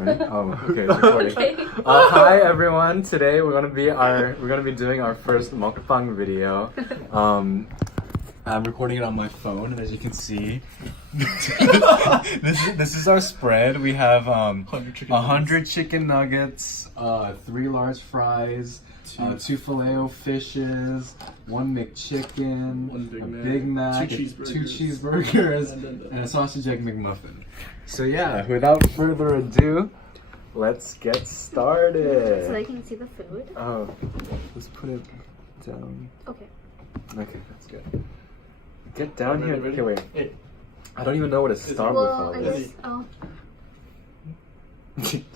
Ready? Oh, okay, it's recording. Okay. Hi everyone. Today we're gonna be doing our first mukbang video. I'm recording it on my phone, and as you can see, this is our spread. We have 100 chicken nuggets, 3 large fries, 2 filet fishes, 1 McChicken, a Big Mac, 2 cheeseburgers, and a sausage egg McMuffin. So yeah, without further ado, let's get started. So they can see the food. Oh, let's put it down. Okay. Okay, that's good. Get down here. Ready? Okay, wait. Hey. I don't even know what to start with all I this. guess. Oh.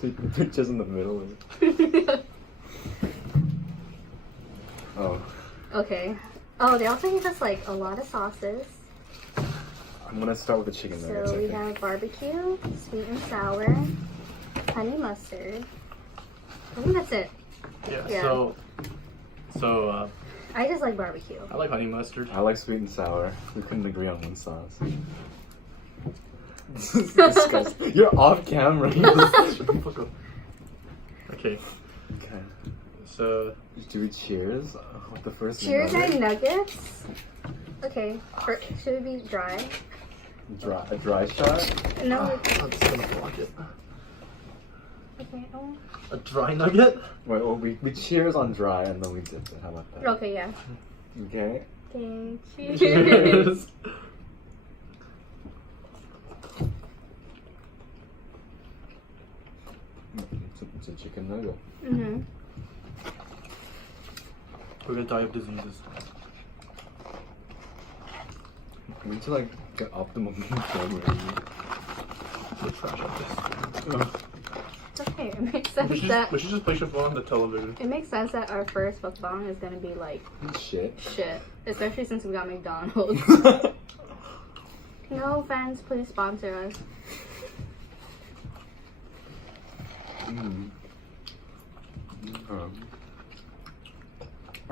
They're just in the middle of it. Oh. Okay. Oh, they also gave us like a lot of sauces. I'm gonna start with the chicken nuggets. So I we think. have barbecue, sweet and sour, honey mustard. I think that's it. Yeah. So I just like barbecue. I like honey mustard. I like sweet and sour. We couldn't agree on one sauce. This is disgusting. You're off camera. Okay. Okay. So Do we cheers? With the first Cheers nugget? egg nuggets. Okay. Should it be dry? A dry shot? No. I'm just gonna block it. Okay. Oh. A dry nugget? Wait, well, we cheers on dry and then we dip it. How about that? Okay. Yeah. Okay. Okay. Cheers. Cheers. It's a chicken nugget. Mhm. We're gonna die of diseases. We need to like get optimum camera. So trash out this. It's okay. It makes sense that We should just place your phone on the television. it makes sense that our first mukbang is gonna be like Shit. shit, especially since we got McDonald's. No offense, please sponsor us.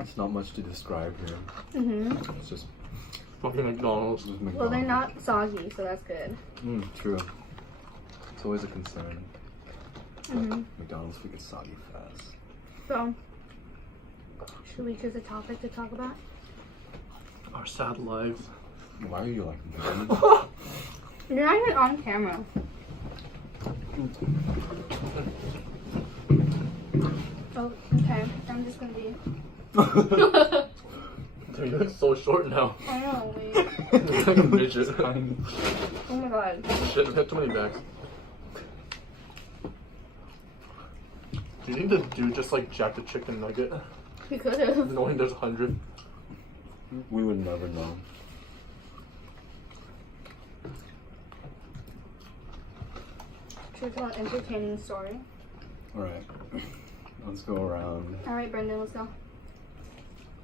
It's not much to describe here. Mhm. It's just Fucking McDonald's. McDonald's. Well, they're not soggy, so that's good. True. It's always a concern. Mhm. McDonald's we get soggy fast. So, should we choose a topic to talk about? Our sad lives. Why are you like that? You're not even on camera. Oh, okay. I'm just gonna be. Dude, you look so short now. I know. Wait. You're like a midget. Oh my god. Shit, we have too many bags. Do you think the dude just like jacked a chicken nugget? We could have. Knowing there's 100? We would never know. Should we tell an entertaining story? Alright. Let's go around. All right, Brendan, let's go.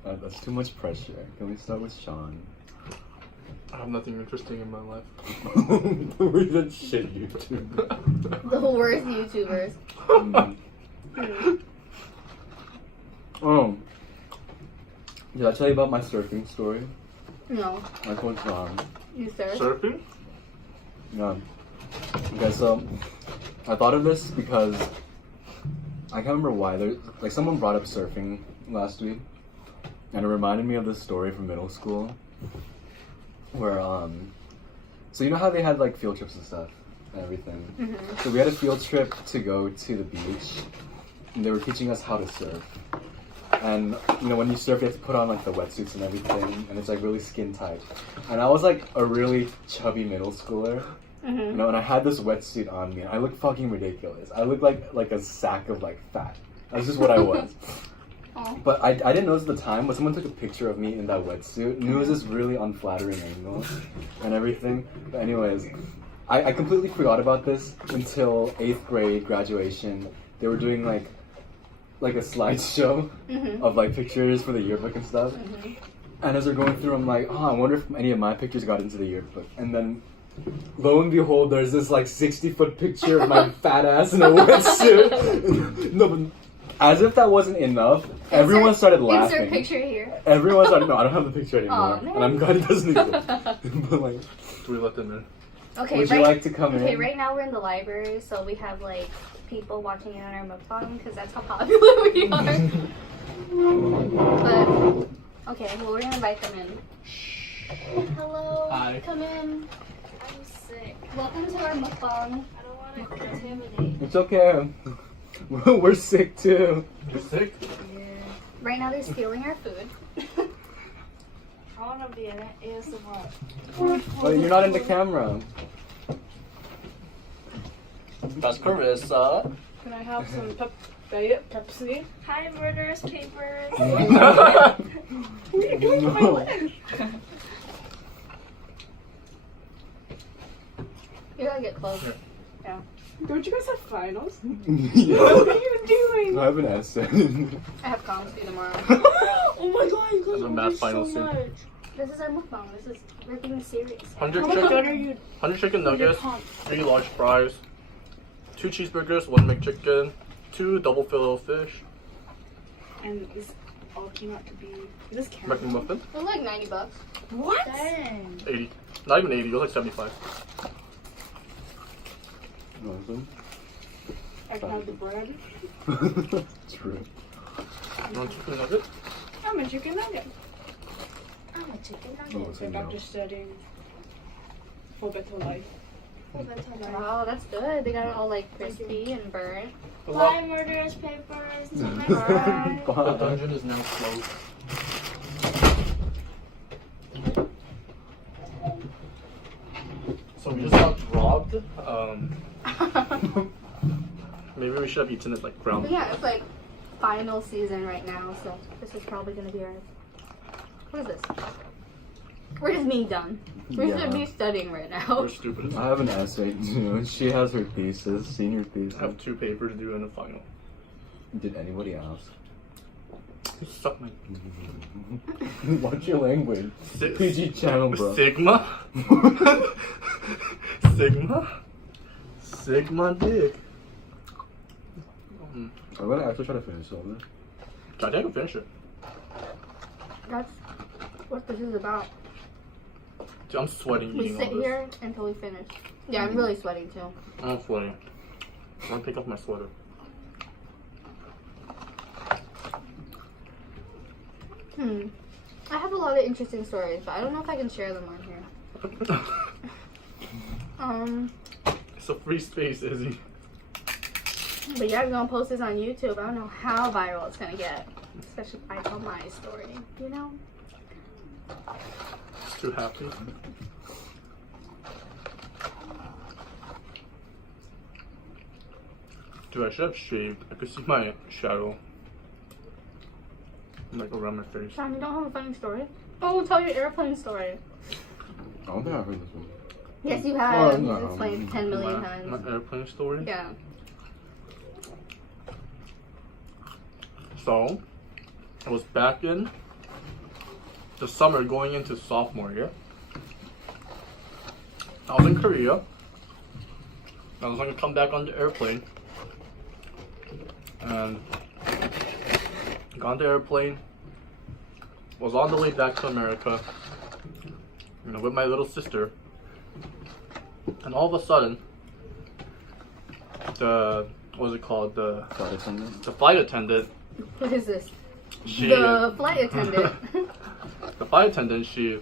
That's too much pressure. Can we start with Sean? I have nothing interesting in my life. We're the shit YouTube. The worst YouTubers. Did I tell you about my surfing story? No, I told Sean. you surf. Surfing? Yeah. Okay, so I thought of this because I can't remember why. Like someone brought up surfing last week, and it reminded me of this story from middle school, where so you know how they had like field trips and stuff and everything. Mhm. So we had a field trip to go to the beach, and they were teaching us how to surf. And you know, when you surf, you have to put on like the wetsuits and everything, and it's like really skin tight. And I was like a really chubby middle schooler, you know, and I had this wetsuit on me, and I looked fucking ridiculous. I looked like a sack of like fat. That's just what I was. Aw. But I didn't notice at the time, but someone took a picture of me in that wetsuit, and it was this really unflattering angle and everything. But anyways, I completely forgot about this until 8th grade graduation. They were doing like a slideshow of like pictures for the yearbook and stuff. And as they're going through, I'm like, oh, I wonder if any of my pictures got into the yearbook. And then, lo and behold, there's this like 60-foot picture of my fat ass in a wetsuit. No, but as if that wasn't enough, everyone started laughing. Insert picture here. Everyone started. No, I don't have the picture anymore, Aw, man. and I'm glad he doesn't either. But like, Do we let them in? Okay, would you like to come in? Okay, right now we're in the library, so we have like people watching it on our mukbang because that's how popular we are. But okay, well we're gonna invite them in. Hello. Hi. Come in. I'm sick. Welcome to our mukbang. I don't want to contaminate. It's okay. We're sick too. You sick? Yeah. Right now they're stealing our food. I want to be an ASMR. But you're not in the camera. That's Carissa. Can I have some Pepsi? Hi, murderous papers. No. You gotta get close. Don't you guys have finals? Yeah. What are you doing? I have an essay. I have comms due tomorrow. Oh my god, you There's a math final soon. This is our mukbang. We're being serious. 100 How much chicken, are you? 100 chicken nuggets, 3 large fries, 2 cheeseburgers, 1 McChicken, 2 double filet fish, And this all came out to be. Is this camera? McMuffin, It was like $90. What? Dang. 80. Not even 80, it was like 75. Awesome. I can have the bread. True. You want chicken nugget? I'm a chicken nugget. I'm a chicken Oh, nugget. it's a We're no. back to studying for better life. Oh, that's all right. Wow, that's good. They got it all like crispy and burnt. Bye, murderous papers. Till next time. The Bye. dungeon is now closed. So we just got robbed. Maybe we should have eaten it like ground. But yeah, it's like final season right now, so this is probably gonna be our. What is this? We're just being done. We Yeah. should be studying right We're now. stupid as I hell. have an essay too. She has her thesis, senior thesis. I have 2 papers due in the final. Did anybody ask? Suck my Watch your language. PG channel, bro. Sigma? Sigma dick. I'm gonna actually try to finish over. I think I can finish it. That's what this is about. Dude, I'm sweating We eating sit all this. here until we finish. Yeah, I'm really sweating too. I'm sweating. I'm gonna take off my sweater. I have a lot of interesting stories, but I don't know if I can share them on here. It's a free space, Izzy. But yeah, we're gonna post this on YouTube. I don't know how viral it's gonna get, especially if I tell my story. You know? It's too happy. Dude, I should have shaved. I could see my shadow. Like around my face. Sean, you don't have a funny story? Oh, tell your airplane story. I don't think I've heard this one. Yes, you have. Oh, no. You've explained 10 million My times. airplane story. Yeah. So, I was back in the summer going into sophomore year. I was in Korea. I was gonna come back on the airplane. And got on the airplane. Was on the way back to America. You know, with my little sister. And all of a sudden, what was it called? The Flight attendant. flight attendant. What is this? She, The flight attendant. the flight attendant, she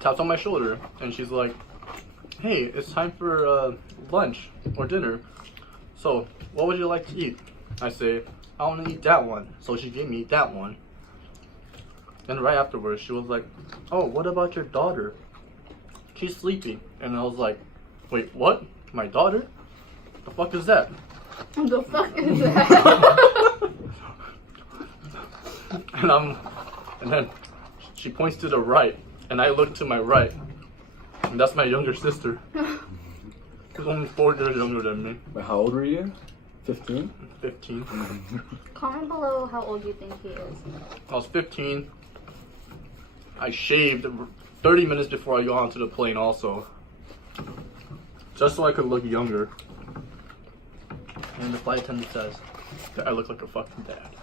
taps on my shoulder and she's like, "Hey, it's time for lunch or dinner. So, what would you like to eat?" I say, "I want to eat that one." So she gave me that one. And right afterwards, she was like, "Oh, what about your daughter? She's sleeping." And I was like, "Wait, what? My daughter? The fuck is that?" The fuck is that? And then she points to the right, and I look to my right, and that's my younger sister. She's only 4 years younger than me. Wait, how old were you? 15? 15. Comment below how old you think he is. I was 15. I shaved 30 minutes before I got onto the plane also. Just so I could look younger. And the flight attendant says that I look like a fucking dad.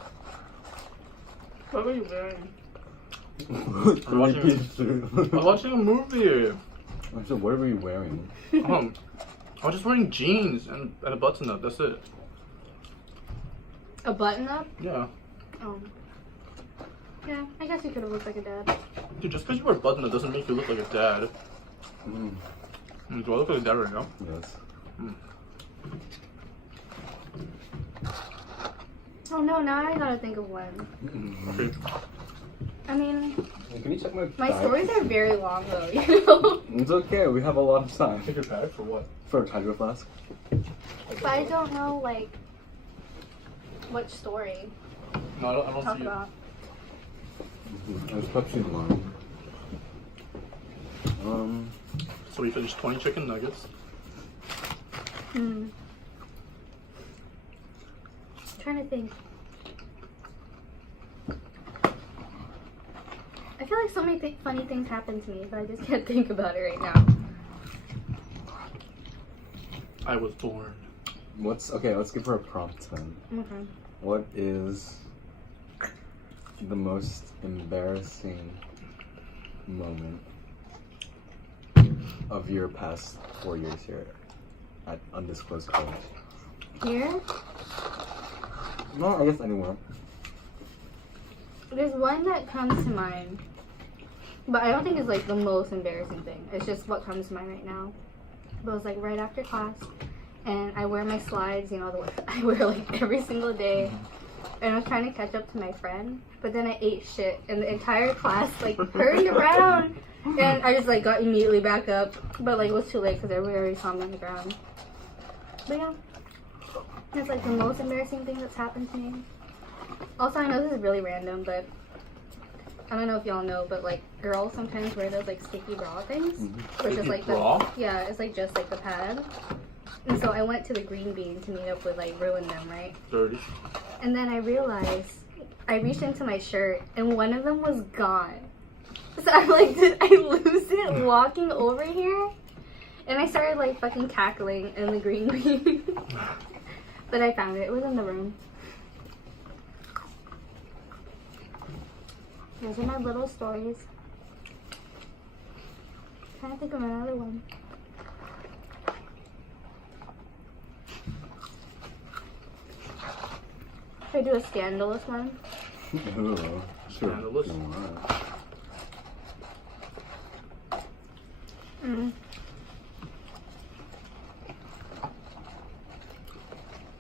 What were you wearing? I was watching a movie. So what were you wearing? I was just wearing jeans and a button up. That's it. A button up? Yeah. Yeah, I guess you could have looked like a dad. Dude, just because you wear a button up doesn't make you look like a dad. Mm. Do I look like a dad right now? Yes. Oh no, now I gotta think of one. Okay. I mean, Can you check my my bag? stories are very long though, you know? It's okay, we have a lot of time. Take your bag for what? For a hydro flask. But I don't know, like, what story No, I to don't talk see it. about. There's Pepsi Lime. So we finished 20 chicken nuggets. I'm trying to think. I feel like so many funny things happen to me, but I just can't think about it right now. I was born. Okay, let's give her a prompt then. Okay. What is the most embarrassing moment of your past 4 years here at undisclosed college? Here, No, I guess anywhere. there's one that comes to mind, but I don't think it's like the most embarrassing thing. It's just what comes to mind right now. But it was like right after class, and I wear my slides, you know, the way I wear like every single day. And I was trying to catch up to my friend, but then I ate shit, and the entire class like turned around, and I just like got immediately back up, but like it was too late because everybody already saw me on the ground. But yeah, that's like the most embarrassing thing that's happened to me. Also, I know this is really random, but I don't know if y'all know, but like girls sometimes wear those like sticky bra things, which is Sticky like bra? yeah, it's like just like the pad. And so I went to the Green Bean to meet up with like Ruin them, right? Dirty. And then I realized I reached into my shirt and one of them was gone. So I'm like, did I lose it walking over here? And I started like fucking cackling in the Green Bean. But I found it. It was in the room. Those are my little stories. Trying to think of another one. Should I do a scandalous one? Ooh, sure. Scandalous. if you want.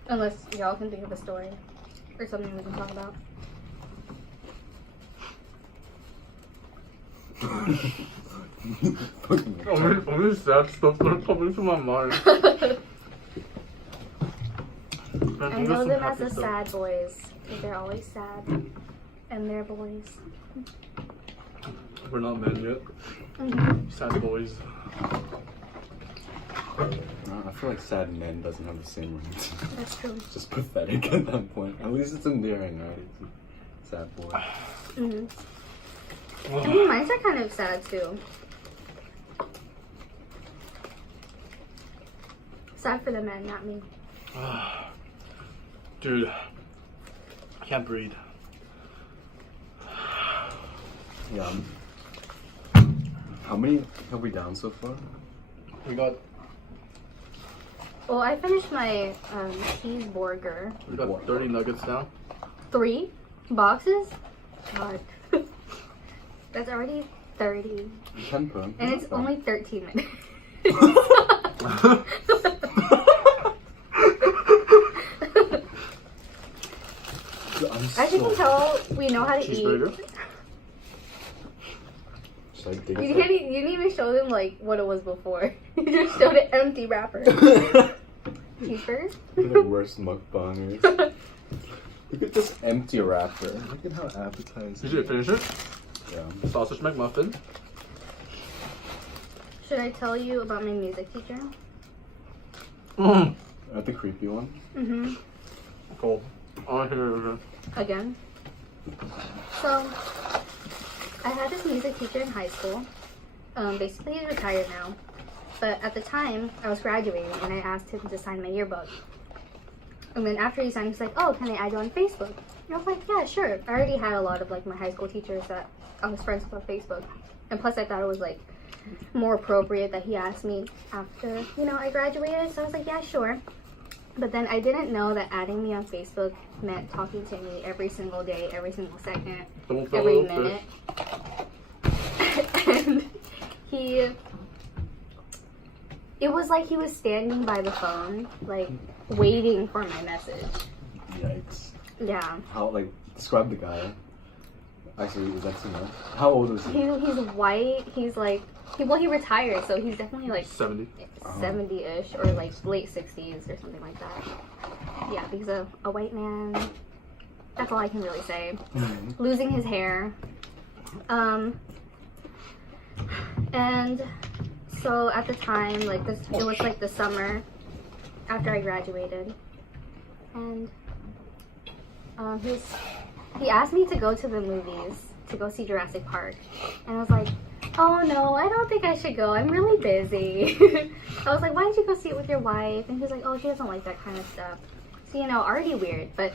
Unless y'all can think of a story or something we can talk about. Only sad stuff that are coming to my mind. I know them as the sad boys. 'Cause they're always sad. And they're boys. We're not men yet. Sad boys. I feel like sad men doesn't have the same ring. That's true. It's just pathetic at that point. At least it's endearing, right? Sad boy. I mean, mine are kind of sad too. Sad for the men, not me. Dude, I can't breathe. Yeah. How many have we down so far? We got Well, I finished my cheeseburger. 30 nuggets down. 3 boxes? God. That's already 30. Tempo. And it's only 13 minutes. As you can tell, we know how to Cheeseburger. eat. Should I dig You it? didn't even show them like what it was before. You just showed an empty wrapper. Cheeseburgers? We're the worst mukbangers. Look at this empty wrapper. Look at how appetizing. Did you finish it? Yeah. Sausage McMuffin. Should I tell you about my music teacher? The creepy one. Mm-hmm. Cool. I hear it. Again. So, I had this music teacher in high school. Basically, he's retired now. But at the time, I was graduating and I asked him to sign my yearbook. And then after he signed, he's like, oh, can I add you on Facebook? And I was like, yeah, sure. I already had a lot of like my high school teachers that I was friends with on Facebook. And plus I thought it was like more appropriate that he asked me after, I graduated. So I was like, yeah, sure. But then I didn't know that adding me on Facebook meant talking to me every single day, every single second, every minute. And it was like he was standing by the phone, like, waiting for my message. Yikes. Yeah. How, like, describe the guy. Actually, is that too much? How old was he? He's white. He's like, he retired, so he's definitely like 70. 70-ish, or like late 60s or something like that. Yeah, he's a white man. That's all I can really say. Losing his hair. And so at the time, like this, it was like the summer after I graduated, and he asked me to go to the movies to go see Jurassic Park, and I was like, oh no, I don't think I should go. I'm really busy. I was like, why don't you go see it with your wife? And he was like, oh, she doesn't like that kind of stuff. So, already weird. But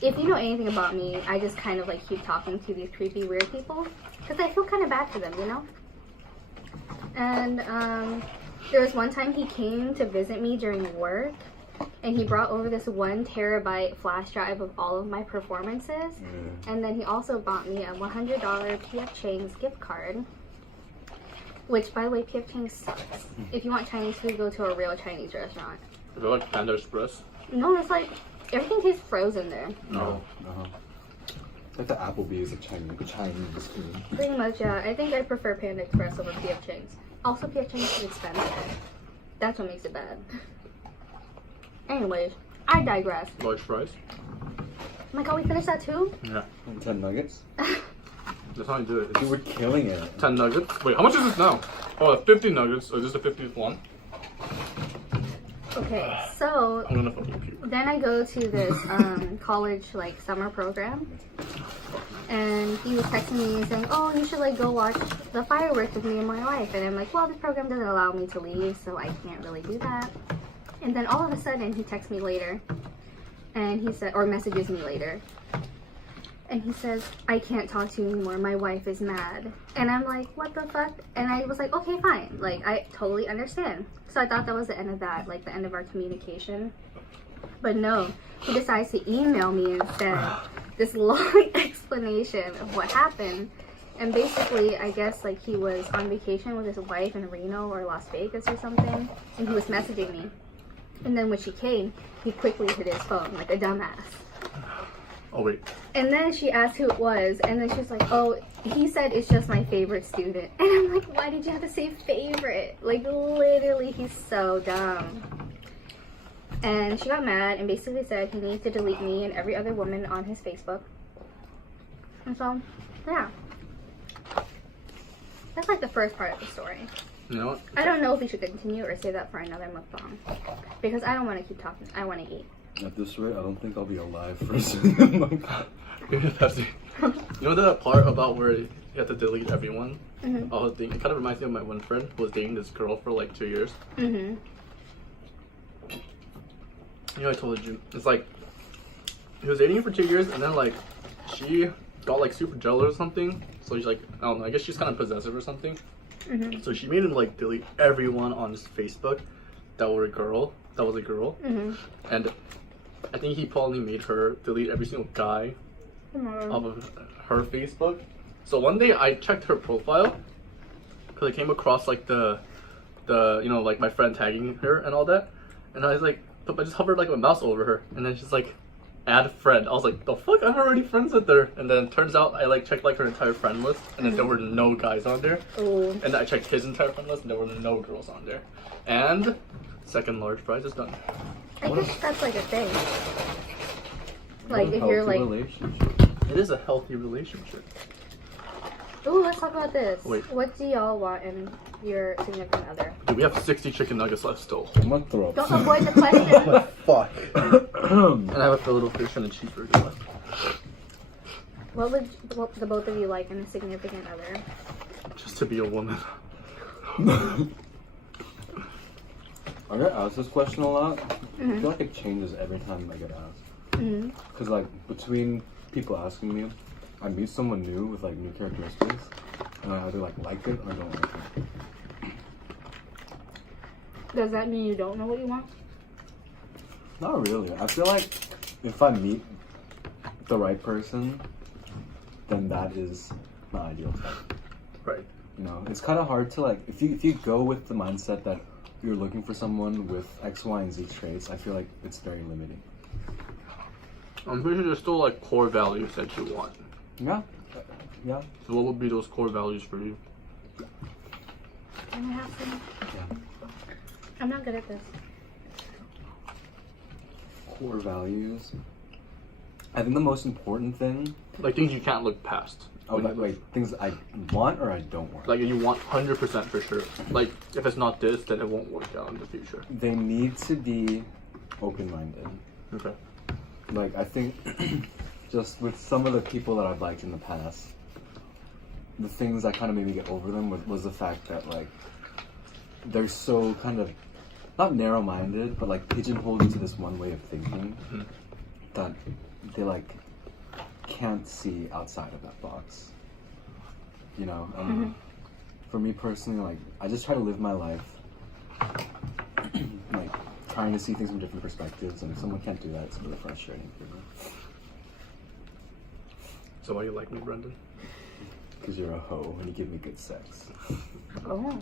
if you know anything about me, I just kind of like keep talking to these creepy, weird people because I feel kind of bad for them, And there was one time he came to visit me during work, and he brought over this 1 terabyte flash drive of all of my performances. And then he also bought me a $100 PF Chang's gift card. Which, by the way, PF Chang's sucks. If you want Chinese food, go to a real Chinese restaurant. Is it like Panda Express? No, it's like, everything tastes frozen there. No. It's like the Applebee's of Chinese food. Pretty much, yeah. I think I prefer Panda Express over PF Chang's. Also, PF Chang's is expensive. That's what makes it bad. Anyways, I digress. Large fries? Oh my god, we finished that too? Yeah. 10 nuggets? That's how you do it. You were killing it. 10 nuggets? Wait, how much is this now? Oh, 50 nuggets. So is this the 50th one? Okay, so I'm gonna fucking puke. then I go to this college like summer program, and he was texting me and saying, oh, you should like go watch the fireworks with me and my wife. And I'm like, well, this program doesn't allow me to leave, so I can't really do that. And then all of a sudden he texts me later, and he said, or messages me later, and he says, I can't talk to you anymore, my wife is mad. And I'm like, what the fuck? And I was like, okay, fine, like I totally understand. So I thought that was the end of that, like the end of our communication. But no, he decides to email me instead this long explanation of what happened. And basically, I guess like he was on vacation with his wife in Reno or Las Vegas or something, and he was messaging me. And then when she came, he quickly hit his phone like a dumbass. Oh, wait. And then she asked who it was, and then she was like, oh, he said it's just my favorite student. And I'm like, why did you have to say favorite? Like, literally, he's so dumb. And she got mad and basically said he needs to delete me and every other woman on his Facebook. And so, yeah. That's like the first part of the story. You know what? I don't know if we should continue or save that for another mukbang. Because I don't want to keep talking. I want to eat. At this rate, I don't think I'll be alive for a second. Pepsi. You know that part about where you have to delete everyone? Mm-hmm. I was thinking, it kind of reminds me of my one friend who was dating this girl for like 2 years. Mm-hmm. You know, I told you, it's like, he was dating her for 2 years, and then like, she got like super jealous or something. So she's like, I don't know, I guess she's kind of possessive or something. Mm-hmm. So she made him like delete everyone on his Facebook that was a girl. Mm-hmm. And I think he probably made her delete every single guy off of her Facebook. So one day I checked her profile because I came across like the you know, like my friend tagging her and all that, and I was like, I just hovered like my mouse over her, and then she's like, add friend. I was like, the fuck, I'm already friends with her. And then it turns out I like checked like her entire friend list, and then there were no guys on there. Ooh. And then I checked his entire friend list, and there were no girls on there. And second large prize is done. I guess that's like a thing. Like if you're like, It is a healthy relationship. ooh, let's talk about this. Wait. What do y'all want in your significant other? Dude, we have 60 chicken nuggets left still. I'm gonna throw up. Don't avoid the question. Fuck. And I have a little fish and a cheeseburger left. What would the both of you like in a significant other? Just to be a woman. I get asked this question a lot. Mm-hmm. I feel like it changes every time I get asked. Mm-hmm. Because like between people asking me, I meet someone new with like new characteristics, and I either like it or don't like it. Does that mean you don't know what you want? Not really. I feel like if I meet the right person, then that is my ideal type. Right. You know, it's kind of hard to like if you go with the mindset that you're looking for someone with X, Y, and Z traits. I feel like it's very limiting. I'm pretty sure there's still like core values that you want. Yeah, yeah. So what would be those core values for you? Can I have some? Yeah. I'm not good at this. Core values. I think the most important thing. Like things you can't look past. Oh, like things I want or I don't want. Like you want 100% for sure. Like if it's not this, then it won't work out in the future. They need to be open-minded. Okay. Like I think just with some of the people that I've liked in the past, the things that kind of made me get over them was the fact that like they're so kind of not narrow-minded, but like pigeonholed into this one way of thinking that they like can't see outside of that box. You know, for me personally, like I just try to live my life like trying to see things from different perspectives, and if someone can't do that, it's really frustrating for me. So why you like me, Brendan? Because you're a hoe and you give me good sex. Oh.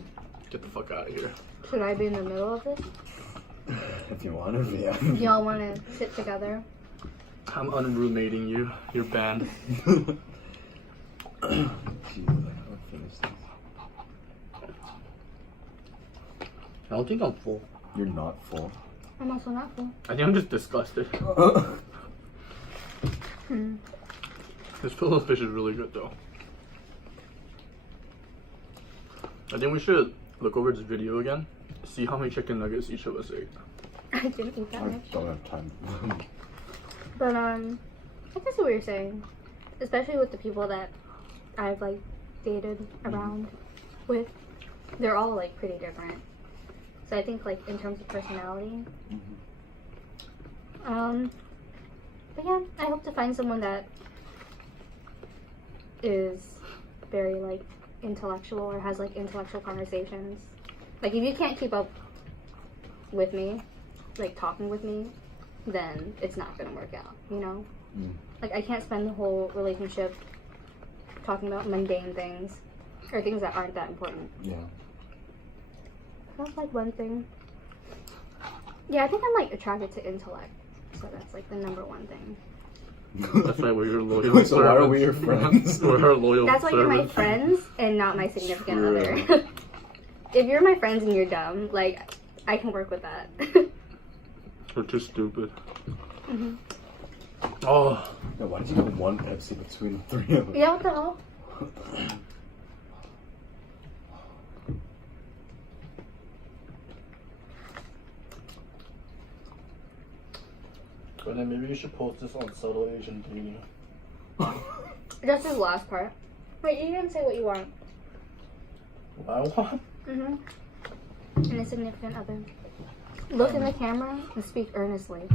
Get the fuck out of here. Should I be in the middle of this? If you want to, yeah. Y'all want to sit together? I'm unroommating you. You're banned. Jesus, I haven't finished this. I don't think I'm full. You're not full. I'm also not full. I think I'm just disgusted. Hmm. This fillet fish is really good though. I think we should look over this video again, see how many chicken nuggets each of us ate. I didn't eat that I much. don't have time. But I can see what you're saying, especially with the people that I've like dated around with. They're all like pretty different. So I think like in terms of personality. But yeah, I hope to find someone that is very like intellectual or has like intellectual conversations. Like if you can't keep up with me, like talking with me, then it's not gonna work out, you know? Like I can't spend the whole relationship talking about mundane things or things that aren't that important. Yeah. That's like one thing. Yeah, I think I'm like attracted to intellect. So that's like the number one thing. That's right, we're your loyal So why are we your friends? We're her loyal That's why you're my servants. friends and not my significant True. other. If you're my friends and you're dumb, like I can work with that. We're too stupid. Mhm. Oh, No, why did you get one Pepsi between the three of us? Yeah, what the hell? but then maybe you should post this on Subtle Asian Dating. Just his last part. Wait, you didn't say what you want. What I want? Mhm. And a significant other. Look in the camera and speak earnestly.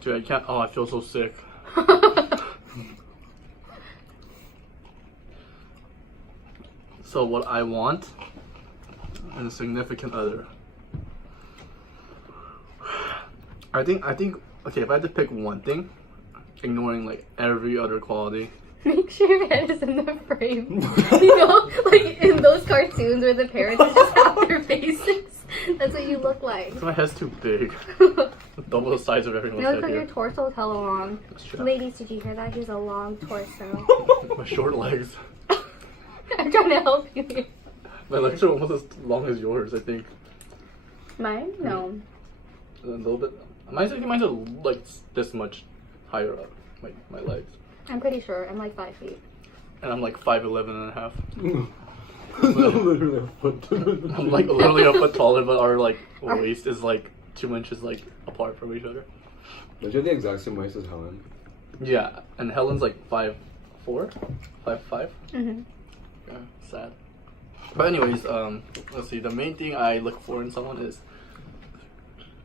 Dude, I can't. Oh, I feel so sick. So what I want in a significant other. I think okay, if I had to pick one thing, ignoring like every other quality. Make sure your head is in the frame. You know, like in those cartoons where the parents just have their faces. That's what you look like. My head's too big. Double the size of everyone's You look head like your here. torso's hella long. That's true. Ladies, did you hear that? He's a long torso. My short legs. I'm trying to help you here. My legs are almost as long as yours, I think. Mine? No. A little bit. Mine's are like this much higher up. My legs. I'm pretty sure. I'm like 5 feet. And I'm like 5'11" and a half. Literally a foot. I'm like literally a foot taller, but our like waist is like 2 inches like apart from each other. But you're the exact same waist as Helen. Yeah, and Helen's like 5'4", 5'5". Mhm. Yeah, sad. But anyways, let's see. The main thing I look for in someone is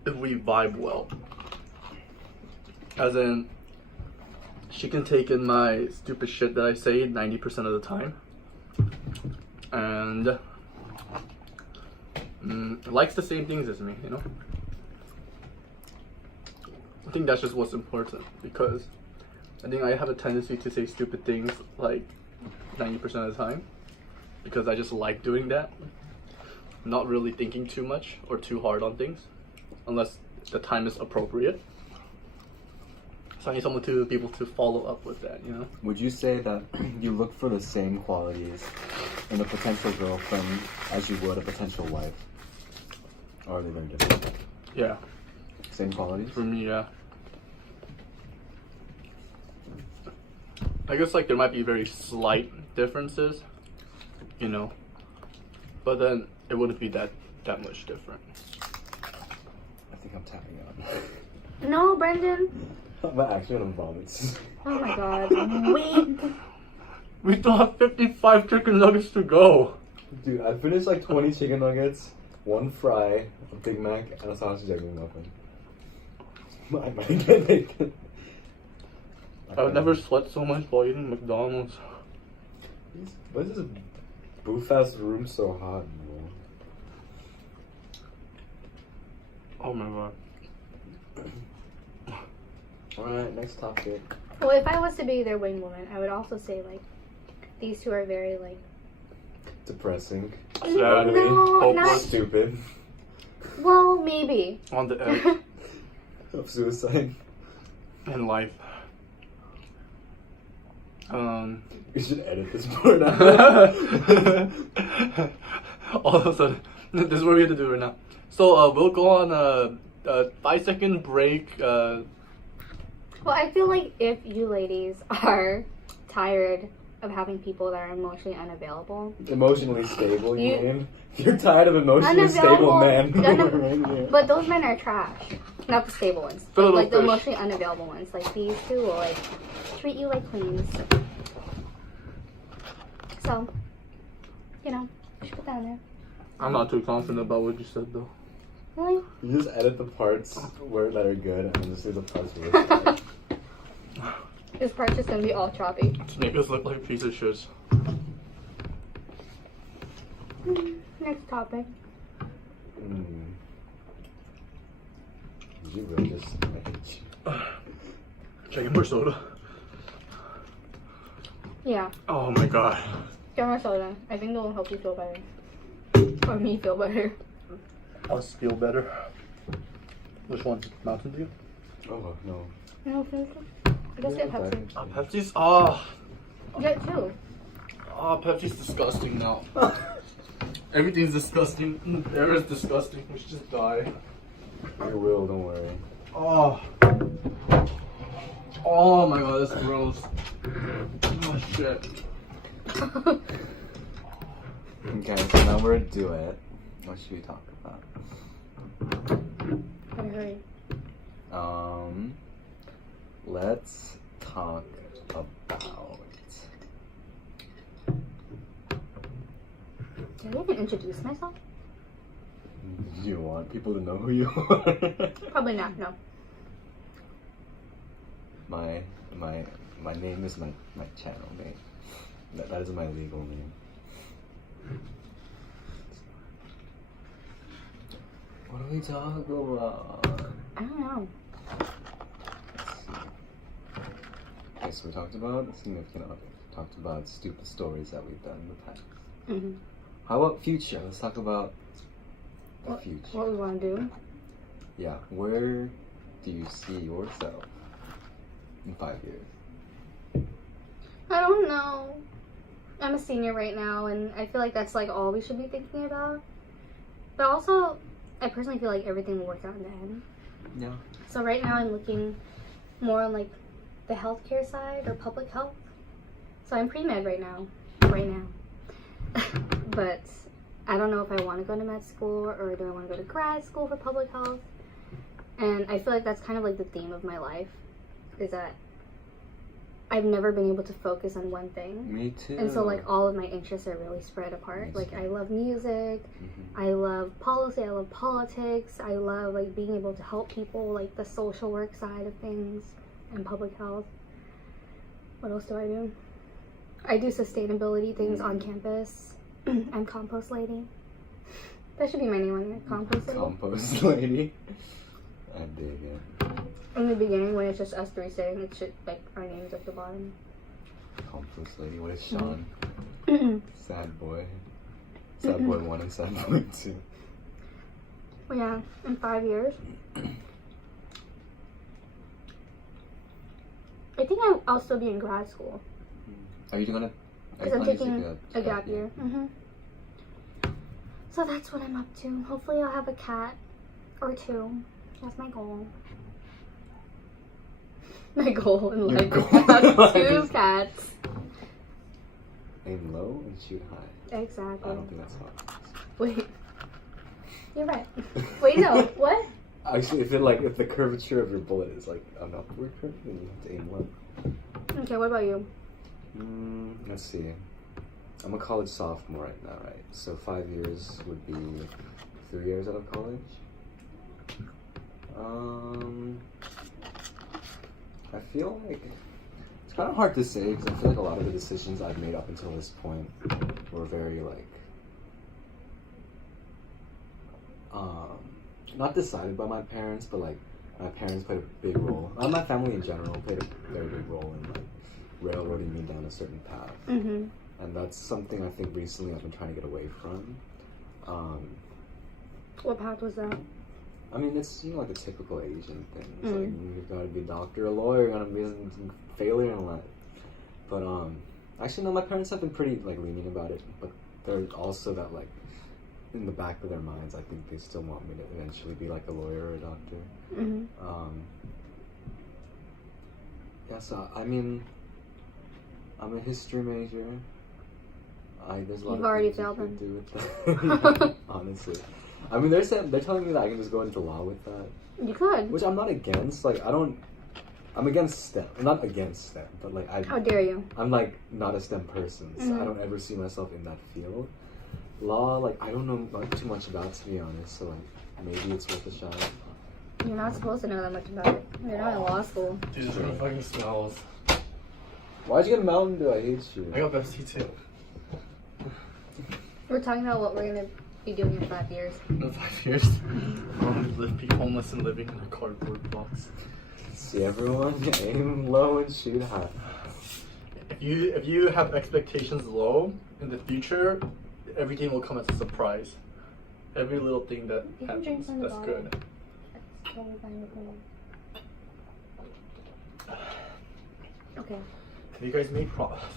if we vibe well. As in, she can take in my stupid shit that I say 90% of the time. and likes the same things as me, you know? I think that's just what's important, because I think I have a tendency to say stupid things like 90% of the time, because I just like doing that. Not really thinking too much or too hard on things, unless the time is appropriate. So I need someone to be able to follow up with that, you know? Would you say that you look for the same qualities in a potential girlfriend as you would a potential wife? Or are they very different? Yeah, Same qualities? for me, yeah. I guess like there might be very slight differences, you know, but then it wouldn't be that much different. I think I'm tapping out. No, Brendan. I'm actually gonna vomit. Oh my god. Wait. We still have 55 chicken nuggets to go. Dude, I finished like 20 chicken nuggets, 1 fry, a Big Mac, and a sausage egg McMuffin. I might get naked. I would never sweat so much while eating McDonald's. Why is this boof-ass room so hot, bro? Oh my god. Alright, next topic. Well, if I was to be their wing woman, I would also say, like, these two are very, like... Depressing. Sad. No, Hopeless. not... Stupid. Well, maybe. On the edge Of suicide. in life. You should edit this part out. All of a sudden, this is what we have to do right now. So we'll go on a 5-second break. Well, I feel like if you ladies are tired of having people that are emotionally unavailable... Emotionally stable, you You- mean? You're tired of emotionally stable men. Unavailable. But those men are trash. Not the stable ones. Fill it Like with the fish. emotionally unavailable ones. Like these two will like treat you like queens. So, you know, you should put that in there. I'm not too confident about what you said though. Really? You just edit the parts where that are good and just leave the parts where it's bad. This part's just gonna be all choppy. To make us look like a piece of shit. Next topic. Did you really just... Chicken more soda. Yeah. Oh my god. Get more soda. I think that will help you feel better. Or me feel better. Us feel better. Which one? Mountain Dew? Oh, no. No, finish it. I guess get Pepsi. Pepsi's. Oh, Get two. Pepsi's disgusting now. Everything's disgusting. The air is disgusting. We should just die. You will, don't worry. Oh. Oh my god, that's gross. Oh shit. Okay, so now we're to do it. What should we talk about? Gotta hurry. Let's talk about... Did I even introduce myself? Do you want people to know who you are? Probably not, no. My name is my channel name. That is my legal name. What do we talk about? I don't know. Okay, so we talked about significant others. We talked about stupid stories that we've done in the past. Mm-hmm. How about future? Let's talk about the future. What we want to do? Yeah, where do you see yourself in 5 years? I don't know. I'm a senior right now, and I feel like that's like all we should be thinking about. But also, I personally feel like everything will work out in the end. Yeah. So right now I'm looking more on like the healthcare side or public health. So I'm pre-med right now. But I don't know if I want to go to med school or do I want to go to grad school for public health. And I feel like that's kind of like the theme of my life, is that I've never been able to focus on one thing. Me too. And so like all of my interests are really spread apart. Like I love music, I love policy, I love politics, I love like being able to help people, like the social work side of things and public health. What else do I do? I do sustainability things on campus. I'm compost lady. That should be my name on there. Compost lady. Compost lady. I dig it. In the beginning, when it's just us three sitting, it should like our names at the bottom. Compost lady. What is Sean? Sad boy. Sad boy 1 and sad boy 2. Well, yeah, in 5 years. I think I'll still be in grad school. Are you gonna? Because I'm taking a gap year. So that's what I'm up to. Hopefully I'll have a cat or 2. That's my goal. My goal in life is to have 2 cats. Aim low and shoot high. Exactly. I don't think that's hot. Wait. You're right. Wait, no. What? Actually, if the curvature of your bullet is like an upward curve, then you have to aim low. Okay, what about you? Let's see. I'm a college sophomore right now, right? So 5 years would be 3 years out of college. I feel like it's kind of hard to say because I feel like a lot of the decisions I've made up until this point were very like not decided by my parents, but like my parents played a big role. My family in general played a very big role in like railroading me down a certain path. And that's something I think recently I've been trying to get away from. What path was that? I mean, it's, you know, like the typical Asian things. Like, you've got to be a doctor, a lawyer, you're going to be a failure in life. But, actually, no, my parents have been pretty, like, lenient about it. But they're also that, like, in the back of their minds, I think they still want me to eventually be, like, a lawyer or a doctor. Yeah, so, I mean, I'm a history major. There's a lot You've of already things you failed could them. do with that. Honestly. I mean, they're telling me that I can just go into law with that. You could. Which I'm not against. Like, I'm against STEM. I'm not against STEM, but like How dare you? I'm like not a STEM person, so I don't ever see myself in that field. Law, like, I don't know too much about, to be honest. So like, maybe it's worth a shot. You're not supposed to know that much about it. You're not in law school. Dude, this really fucking smells. Why'd you get a Mountain Dew? I hate you. I got Pepsi too. We're talking about what we're gonna be doing in 5 years. In 5 years, be homeless and living in a cardboard box. See, everyone, aim low and shoot high. If you have expectations low in the future, everything will come as a surprise. Every little thing that You can drink happens, from the that's bottle. good. That's totally fine with me. Okay, Have you guys made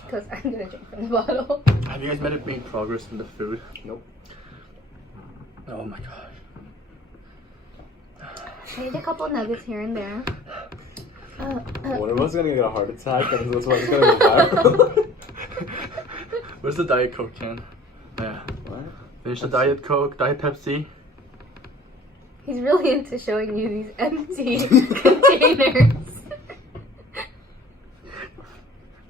because I'm gonna drink from the bottle. Have you guys made progress in the food? Nope. Oh my gosh. I ate a couple nuggets here and there. One of us is gonna get a heart attack, and this one's gonna go viral. Where's the Diet Coke can? Yeah. What? Finish the Diet Coke, Diet Pepsi. He's really into showing you these empty containers.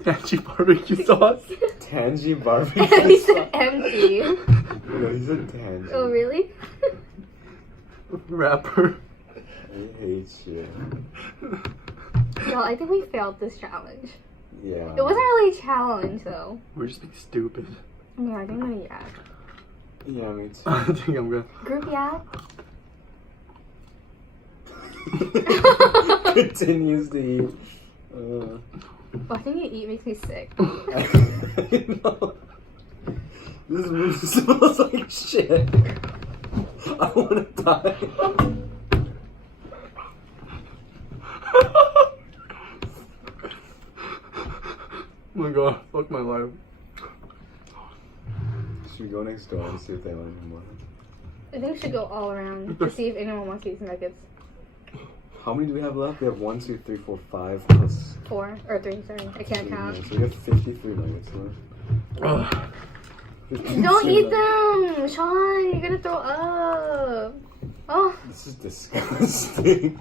Tangy barbecue sauce. Tangy barbecue And he sauce. said empty. No, he said tangy. Oh, really? Wrapper. I hate you. Y'all, I think we failed this challenge. Yeah. It wasn't really a challenge, though. We're just being stupid. Yeah, I think I'm gonna yak. Yeah, me too. I think I'm gonna. Group yak? Continues to eat. Watching you eat makes me sick. I know. This room smells like shit. I wanna die. Oh my god, fuck my life. Should we go next door and see if they want any more? I think we should go all around to see if anyone wants these nuggets. How many do we have left? We have 1, 2, 3, 4, 5 plus 4 or 3, sorry. I can't count. So we have 53 nuggets left. Ugh. 53 Don't eat nuggets. them! Sean, you're gonna throw up. Oh, This is disgusting.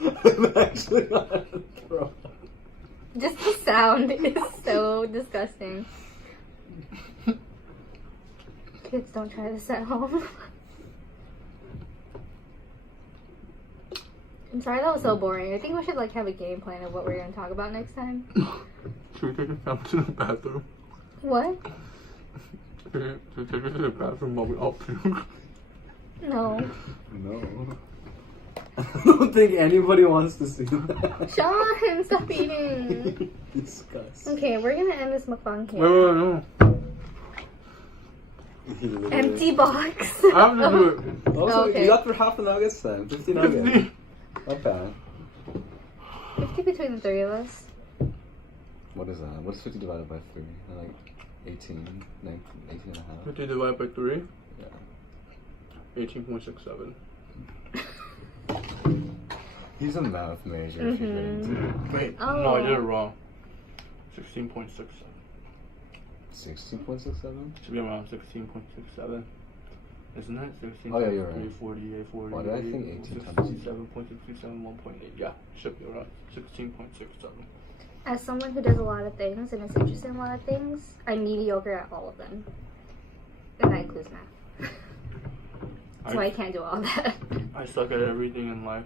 I'm actually gonna throw up. just the sound is so disgusting. Kids, don't try this at home. I'm sorry that was so boring. I think we should like have a game plan of what we're gonna talk about next time. Should we take a camera to the bathroom? What? Should we take her to the bathroom while we all puke? No. No. I don't think anybody wants to see that. Sean, stop eating. Disgust. Okay, we're gonna end this mukbang here. Wait, no. He literally- Empty box. I have to do it. Also, Okay. you got for half the nuggets then. 50 nuggets. Not bad. 50 between the three of us. What is that? What's 50 divided by 3? Like 18, 19, 18 and a half. 50 divided by 3? Yeah. 18.67. He's a math major if you get into it. Wait, Oh. no, I did it wrong. 16.67. 16.67? Should be around 16.67. Isn't it? 16 Oh, yeah, you're right. 348, 48. Why did I think 18 times? 67.67, 1.8. Yeah, should be around 16.67. As someone who does a lot of things and is interested in a lot of things, I'm mediocre at all of them. And that includes math. So I can't do all that. I suck at everything in life.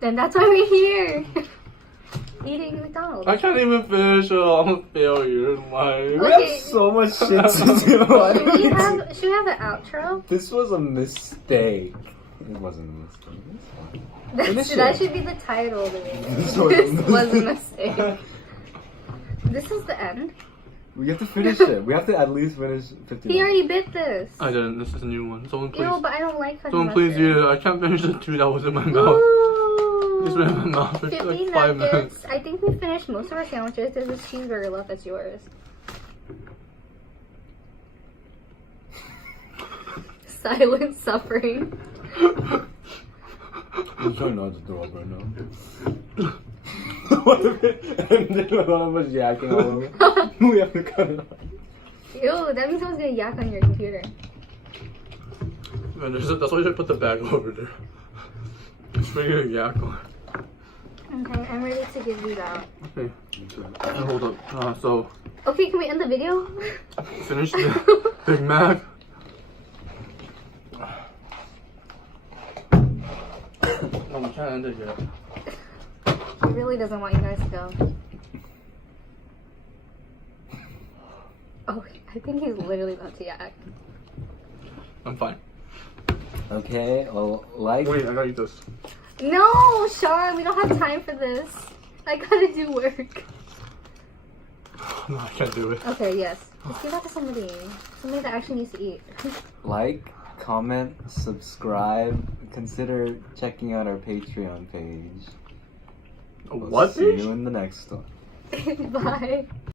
Then that's why we're here. Eating McDonald's. I can't even finish it. I'm a failure in life. We Okay. have so much shit to do. Why do we do- Should we have an outro? This was a mistake. It wasn't a mistake. It's fine. Finish That it. should be the title of the video. This This was a mistake. This is the end. We have to finish it. We have to at least finish 50 He already bit this. I didn't. This is a new one. Someone please. Ew, but I don't like honey Someone please mustard. eat it. I can't finish the 2 that was in my mouth. Ooh. It's been in my mouth for 50 like 5 minutes. nuggets. I think we finished most of our sandwiches. There's a cheeseburger left that's yours. Silent suffering. I'm trying not to throw up right now. What if it ended with one of us yakking all over? We have to cut it off. Ew, that means someone's gonna yak on your computer. Man, that's why you should put the bag over there. It's for you to yak on. Okay, I'm ready to give these out. Okay. Hold up. So, Okay, can we end the video? finish the Big Mac. No, we can't end it yet. He really doesn't want you guys to go. Oh, I think he's literally about to yak. I'm fine. Okay, well, like. Wait, I gotta eat this. No, Sean, we don't have time for this. I gotta do work. No, I can't do it. Okay, yes. Just give that to somebody. Somebody that actually needs to eat. Like, comment, subscribe, consider checking out our Patreon page. What? See you in the next one. Bye.